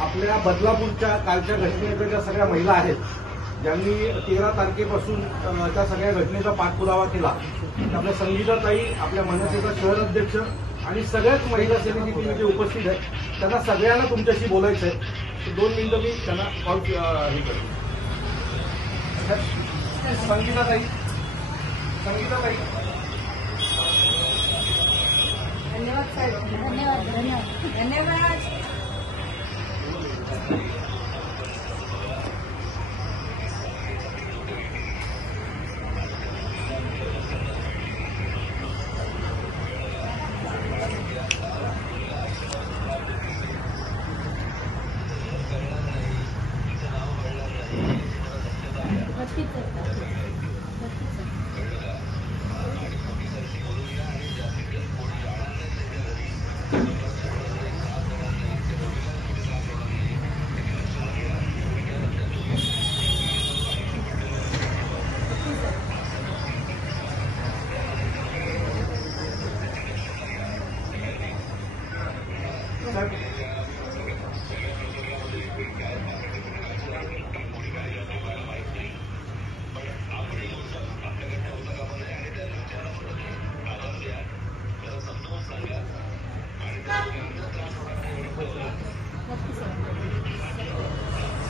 आपल्या बदलापूरच्या कालच्या घटनेच्या ज्या सगळ्या महिला आहेत, ज्यांनी 13 तारखेपासून त्या सगळ्या घटनेचा पाठपुरावा केला, आपल्या संगीताताई, आपल्या मनसेचा शहर अध्यक्ष आणि सगळ्याच महिला सेनेची टीम जे उपस्थित आहे, त्यांना सगळ्यांना तुमच्याशी बोलायचं आहे. 2 मिनिटं मी त्यांना कॉल हे करतो. संगीताताई, धन्यवाद साहेब, धन्यवाद धन्यवाद धन्यवाद.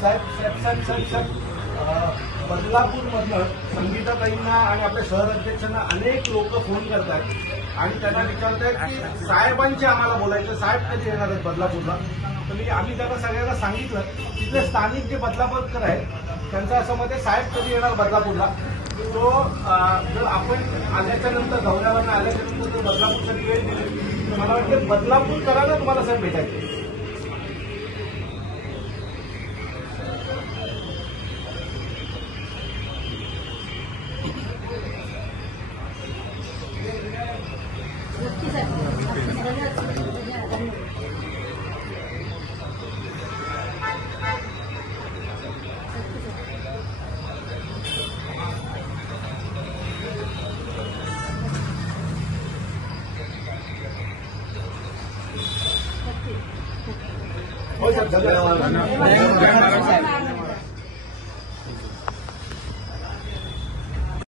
साहेब बदलापूरमधनं संगीताताईंना आणि आपल्या शहर अध्यक्षांना अनेक लोक फोन करतात आणि त्यांना विचारतात की साहेबांचे आम्हाला बोलायचं, साहेब कधी येणार आहेत बदलापूरला. तर आम्ही त्यांना सगळ्यांना सांगितलं, तिथले स्थानिक जे बदलापूरकर आहेत त्यांचं असं मत आहे, साहेब कधी येणार बदलापूरला. तो जर आपण आल्याच्या नंतर दौऱ्यावरनं आल्याच्या नंतर जर बदलापूरसाठी वेळ दिली तर मला वाटतं बदलापूरकरांना तुम्हाला साहेब भेटायचं. हो सर, धन्यवाद.